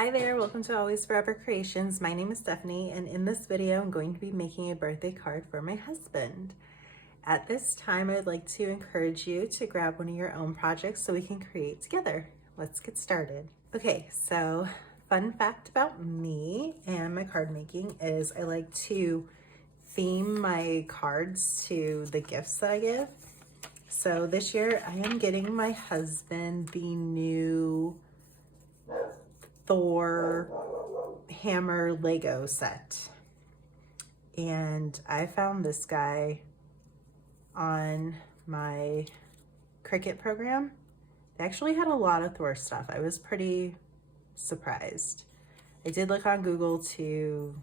Hi there, welcome to Always Forever Creations. My name is Stephanie, and in this video I'm going to be making a birthday card for my husband. At this time, I'd like to encourage you to grab one of your own projects so we can create together. Let's get started. Okay, so fun fact about me and my card making is I like to theme my cards to the gifts that I give. So this year I am getting my husband the new Thor hammer Lego set, and I found this guy on my Cricut program. They actually had a lot of Thor stuff. I was pretty surprised. I did look on Google to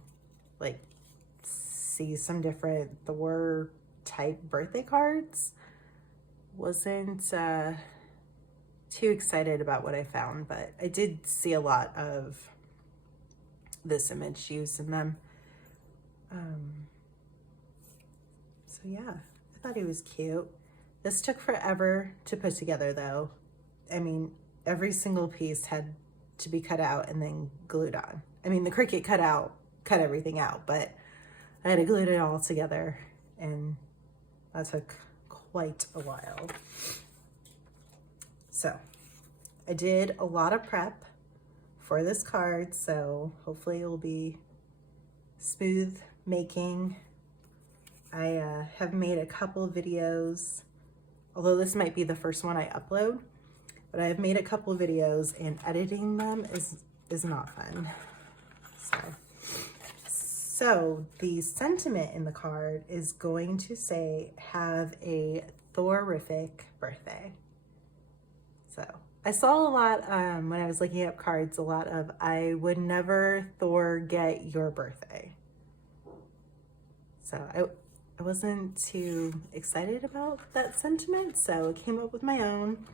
see some different Thor type birthday cards. Wasn't too excited about what I found, but I did see a lot of this image used in them. So yeah, I thought he was cute. This took forever to put together though. I mean, every single piece had to be cut out and then glued on. I mean, the Cricut cut everything out, but I had to glue it all together, and that took quite a while. So I did a lot of prep for this card, so hopefully it will be smooth making. I have made a couple of videos, although this might be the first one I upload, but I have made a couple of videos, and editing them is not fun. So the sentiment in the card is going to say, have a Thor-rific birthday. So I saw a lot when I was looking up cards, a lot of, I would never Thor get your birthday. So I wasn't too excited about that sentiment, so I came up with my own.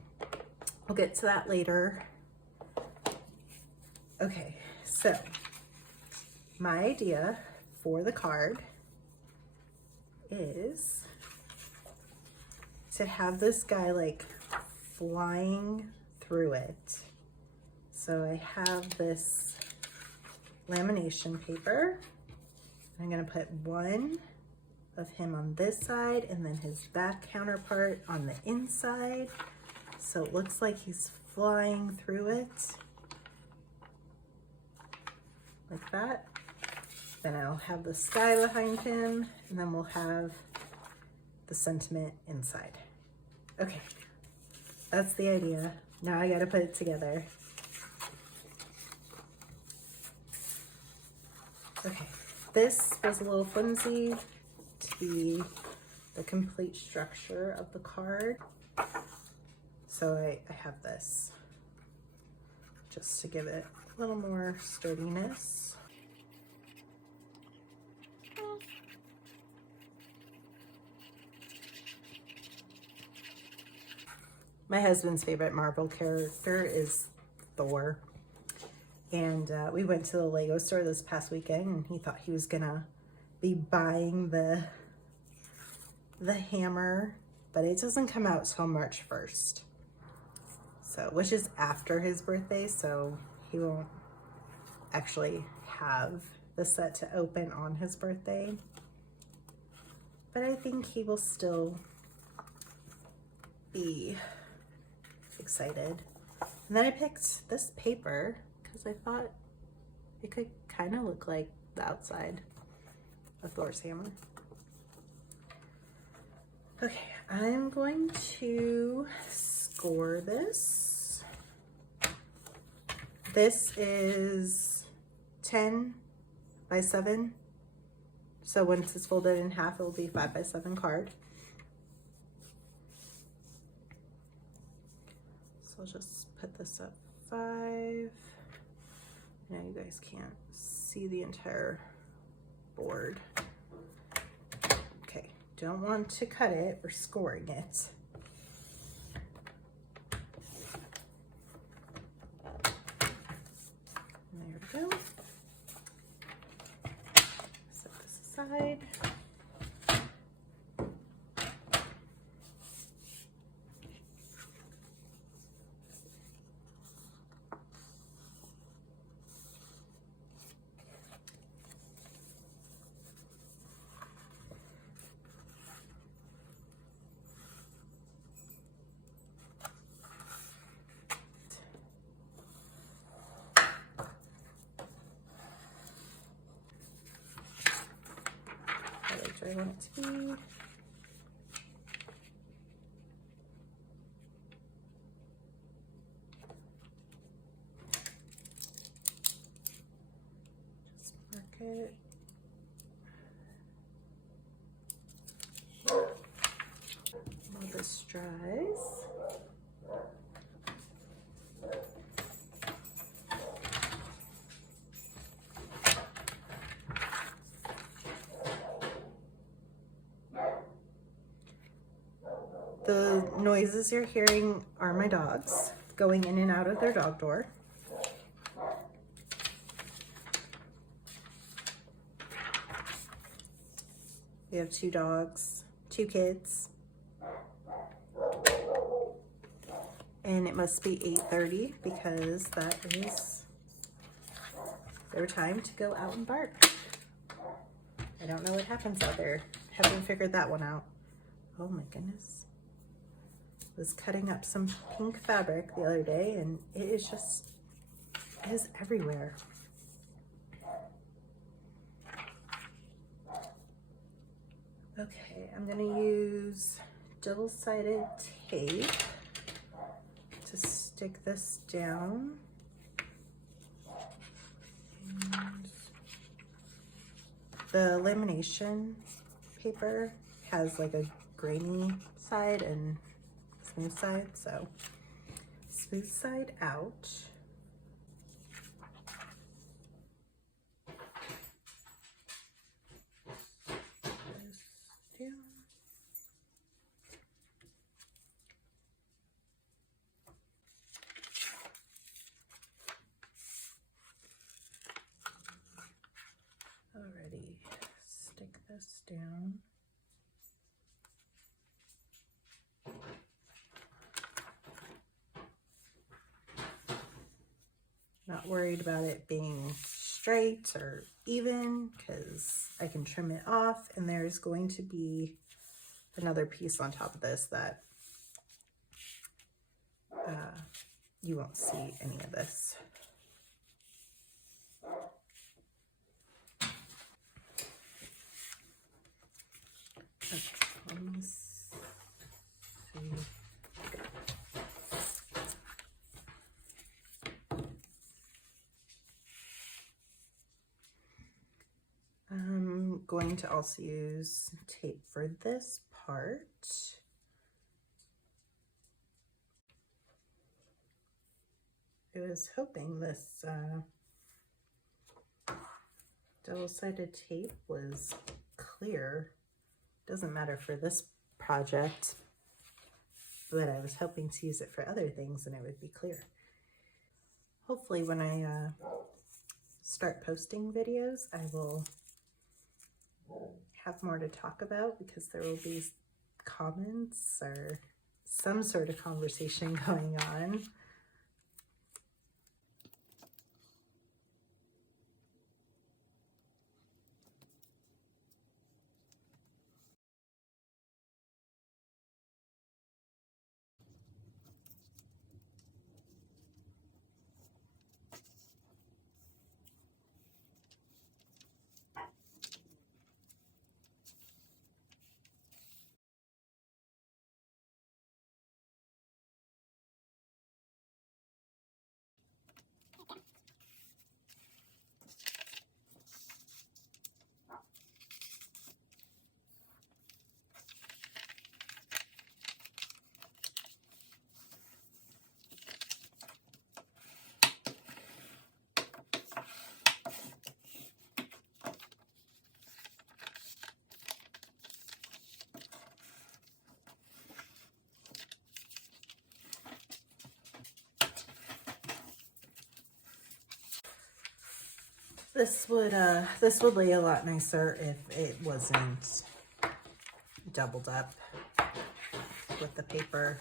I'll get to that later. Okay, so my idea for the card is to have this guy like flying through it. So I have this lamination paper. I'm gonna put one of him on this side and then his back counterpart on the inside. So it looks like he's flying through it like that. Then I'll have the sky behind him, and then we'll have the sentiment inside. Okay. That's the idea. Now I gotta put it together. Okay, this was a little flimsy to be the complete structure of the card. So I have this just to give it a little more sturdiness. My husband's favorite Marvel character is Thor. And we went to the Lego store this past weekend, and he thought he was gonna be buying the hammer, but it doesn't come out till March 1st. So, which is after his birthday, so he won't actually have the set to open on his birthday. But I think he will still be excited. And then I picked this paper because I thought it could kind of look like the outside of Thor's hammer. Okay, I'm going to score this. This is 10 by 7. So once it's folded in half, it will be 5 by 7 card. So I'll just put this up 5. Now you guys can't see the entire board. Okay, don't want to cut it, we're scoring it. There we go. Set this aside. I want it to be. Just mark it. While this dries. The noises you're hearing are my dogs going in and out of their dog door. We have 2 dogs, 2 kids, and it must be 8:30 because that is their time to go out and bark. I don't know what happens out there. Haven't figured that one out. Oh my goodness. Was cutting up some pink fabric the other day and it is just, it is everywhere. Okay, I'm gonna use double-sided tape to stick this down. And the lamination paper has like a grainy side and smooth side, so smooth side out. Down. Alrighty, stick this down. Not worried about it being straight or even because I can trim it off, and there's going to be another piece on top of this that you won't see any of this. Okay, let me see. I'm going to also use tape for this part. I was hoping this double-sided tape was clear. Doesn't matter for this project, but I was hoping to use it for other things and it would be clear. Hopefully when I start posting videos, I will have more to talk about because there will be comments or some sort of conversation going on. This would lay a lot nicer if it wasn't doubled up with the paper.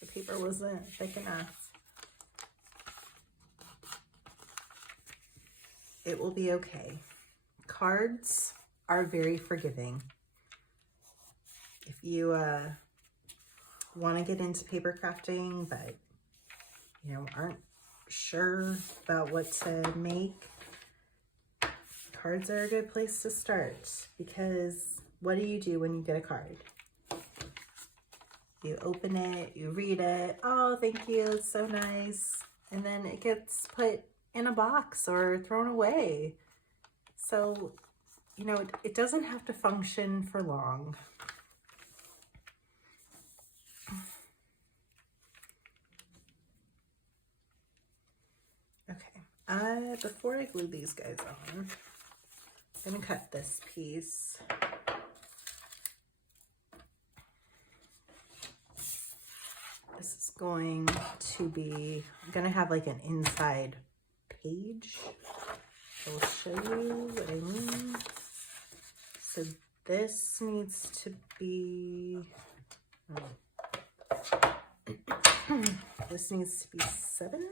The paper wasn't thick enough. It will be okay. Cards are very forgiving. If you want to get into paper crafting but aren't sure about what to make, cards are a good place to start, because what do you do when you get a card? You open it, you read it, oh, thank you, it's so nice. And then it gets put in a box or thrown away. So, you know, it doesn't have to function for long. Okay, before I glue these guys on, I'm gonna cut this piece. This is going to be, I'm gonna have like an inside page. I'll show you what I mean. So this needs to be, this needs to be 7.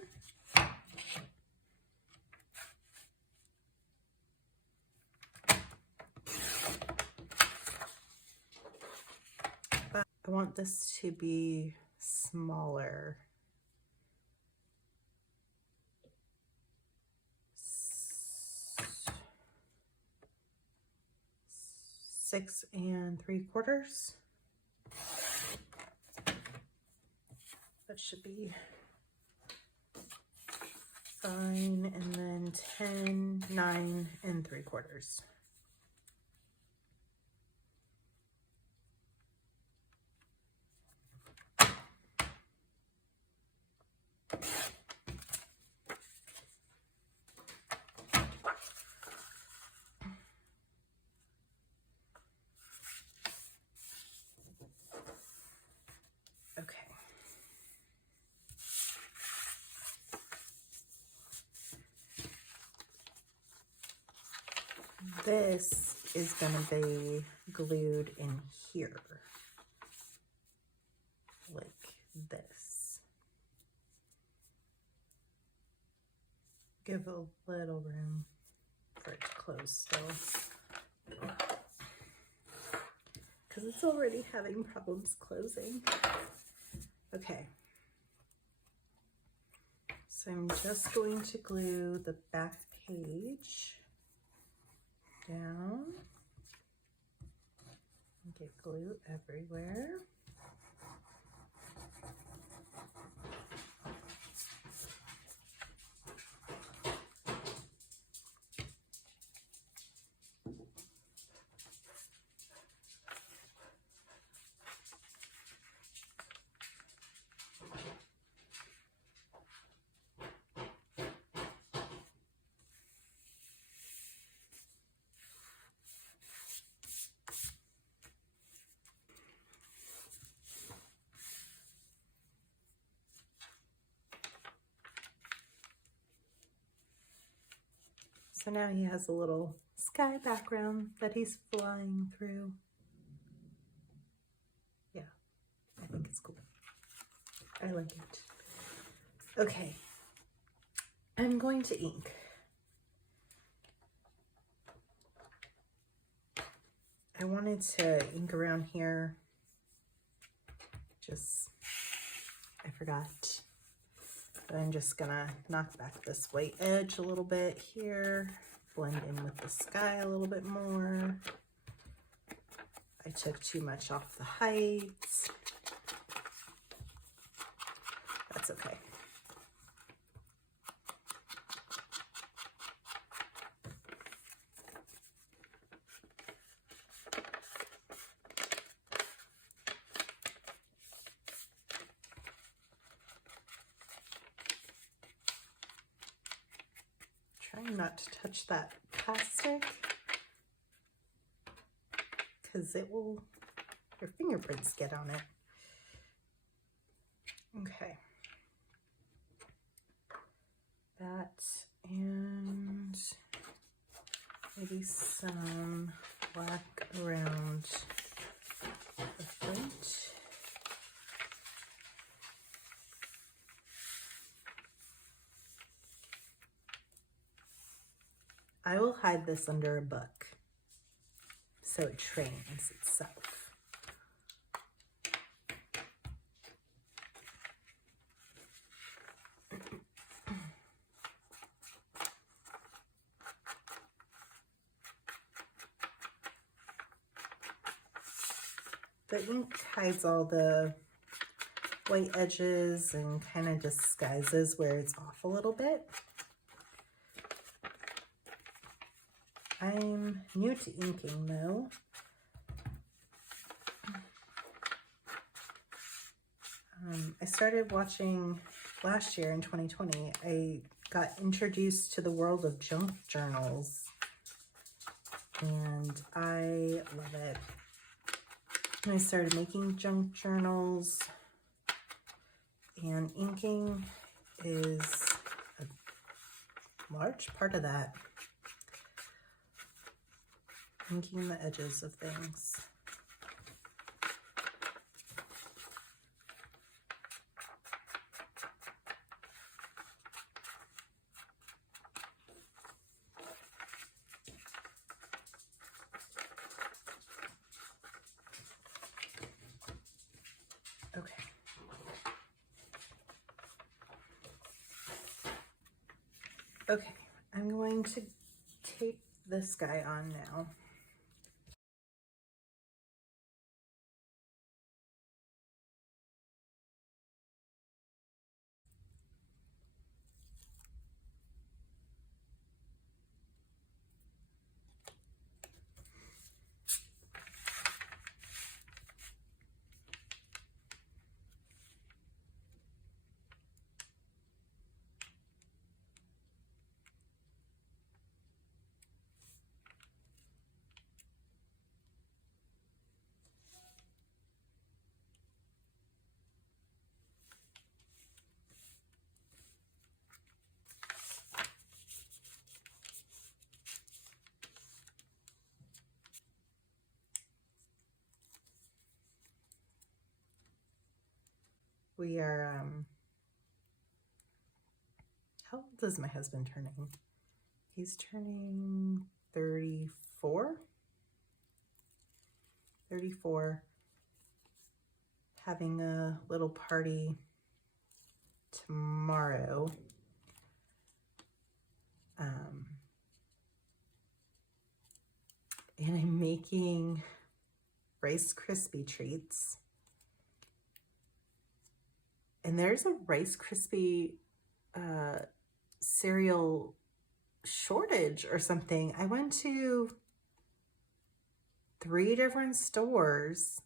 But I want this to be smaller. 6 3/4. That should be fine. And then 10, 9 3/4. This is going to be glued in here, like this. Give a little room for it to close still, because it's already having problems closing. Okay, so I'm just going to glue the back page down, get glue everywhere. So now he has a little sky background that he's flying through. Yeah, I think it's cool. I like it. Okay, I'm going to ink. I wanted to ink around here. I forgot. But I'm just gonna knock back this white edge a little bit here, blend in with the sky a little bit more. I took too much off the heights. That's okay. Trying not to touch that plastic, because your fingerprints get on it. Okay. That, and maybe some black around the front. I will hide this under a book so it trains itself. The ink hides all the white edges and kind of disguises where it's off a little bit. I'm new to inking though. I started watching last year in 2020. I got introduced to the world of junk journals and I love it. And I started making junk journals, and inking is a large part of that. Inking the edges of things. Okay. Okay, I'm going to tape this guy on now. We are, how old is my husband turning? He's turning 34. 34. Having a little party tomorrow. And I'm making Rice Krispie treats. And there's a Rice Krispie cereal shortage or something. I went to 3 different stores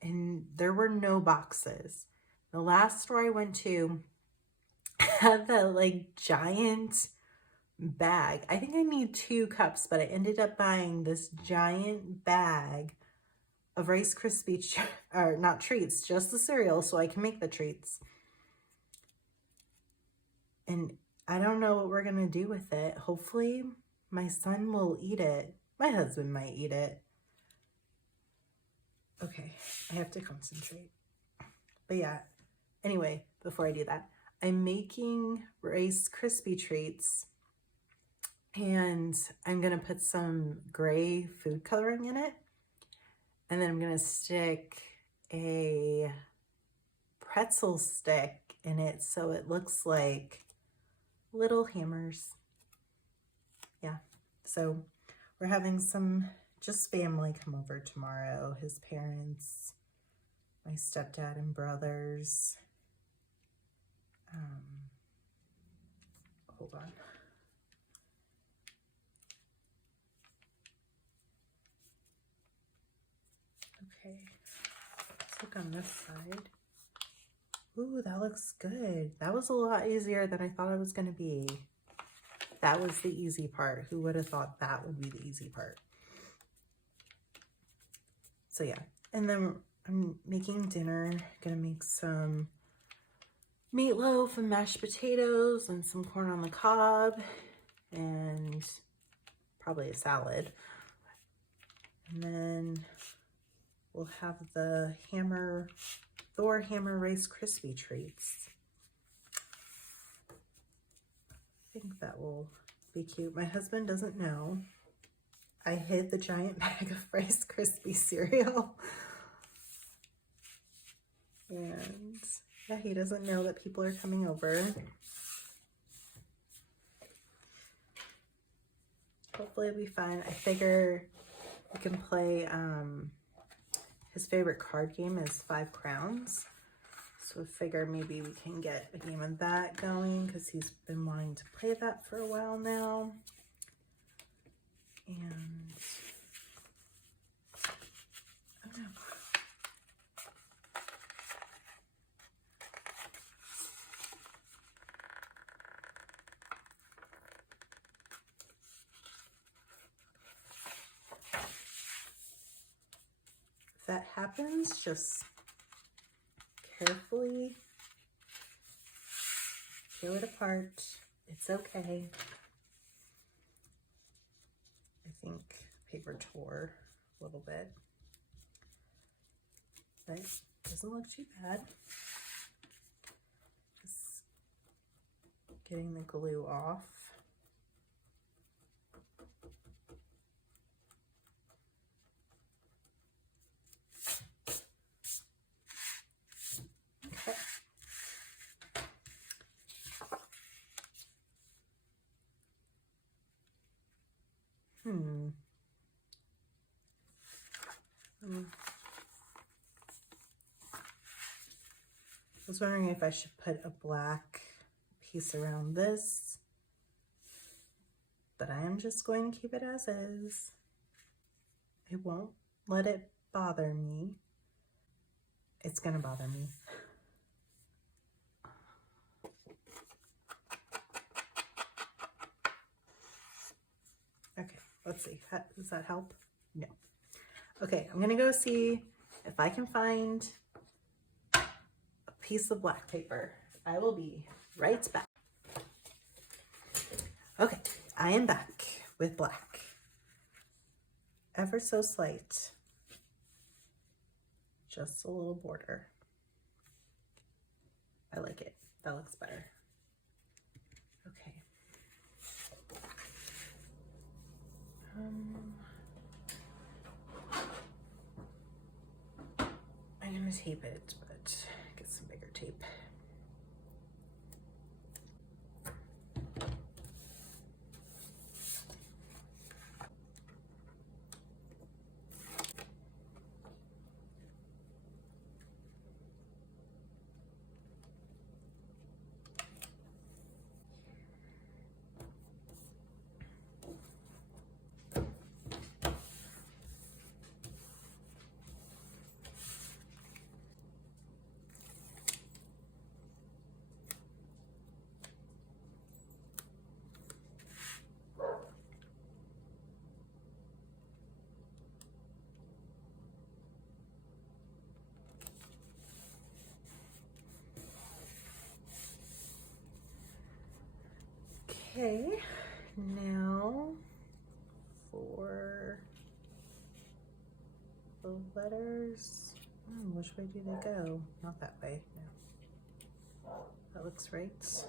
and there were no boxes. The last store I went to had that like giant bag. I think I need 2 cups, but I ended up buying this giant bag of Rice Krispie, or not treats, just the cereal so I can make the treats. And I don't know what we're gonna do with it. Hopefully my son will eat it. My husband might eat it. Okay, I have to concentrate. But yeah, anyway, before I do that, I'm making Rice Krispie treats and I'm gonna put some gray food coloring in it. And then I'm gonna stick a pretzel stick in it so it looks like little hammers. Yeah, so we're having some just family come over tomorrow. His parents, my stepdad and brothers. Hold on. Okay, let's look on this side. Ooh, that looks good. That was a lot easier than I thought it was gonna be. That was the easy part. Who would have thought that would be the easy part? So yeah, and then I'm making dinner. Gonna make some meatloaf and mashed potatoes and some corn on the cob and probably a salad. And then we'll have the Thor hammer Rice Krispie treats. I think that will be cute. My husband doesn't know. I hid the giant bag of Rice Krispie cereal. And yeah, he doesn't know that people are coming over. Hopefully it'll be fun. I figure we can play his favorite card game is 5 Crowns. So I figure maybe we can get a game of that going because he's been wanting to play that for a while now. And oh no. If that happens, just carefully peel it apart. It's okay. I think paper tore a little bit, but it doesn't look too bad. Just getting the glue off. Okay. I was wondering if I should put a black piece around this, but I am just going to keep it as is. I won't let it bother me. It's gonna bother me. Okay, let's see. Does that help? No. Okay, I'm gonna go see if I can find a piece of black paper. I will be right back. Okay, I am back with black. Ever so slight. Just a little border. I like it. That looks better. Okay. I'm gonna tape it, but get some bigger tape. Okay, now for the letters. Which way do they go? Not that way, no. That looks right.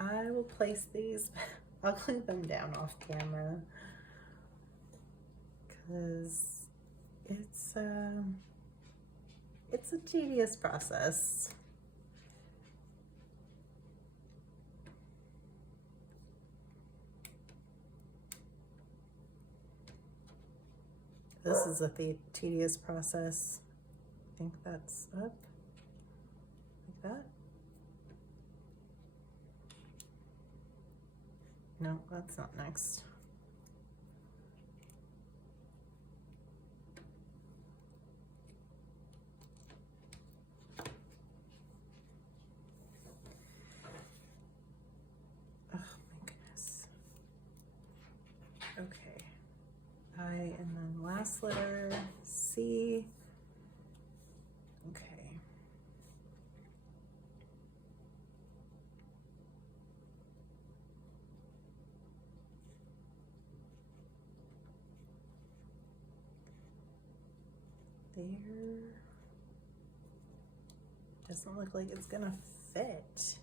I will place these, I'll glue them down off camera because it's a tedious process. This is a tedious process. I think that's up like that. No, that's not next. Oh my goodness. Okay. I, and then last letter, C. Okay. There. Doesn't look like it's gonna fit.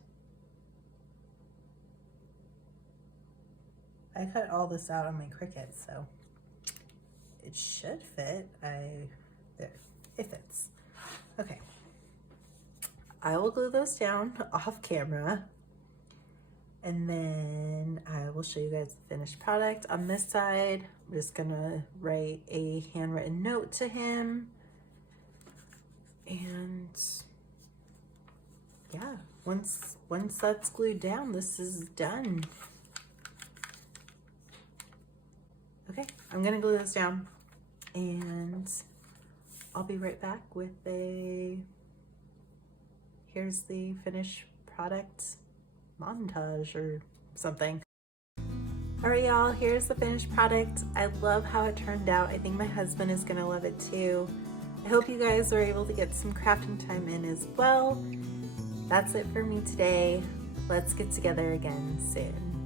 I cut all this out on my Cricut, so it should fit. There, it fits. Okay, I will glue those down off camera, and then I will show you guys the finished product. On this side, I'm just gonna write a handwritten note to him, and yeah, once that's glued down, this is done. Okay, I'm gonna glue this down, and I'll be right back with here's the finished product montage or something. All right, y'all, here's the finished product. I love how it turned out. I think my husband is gonna love it too. I hope you guys were able to get some crafting time in as well. That's it for me today. Let's get together again soon.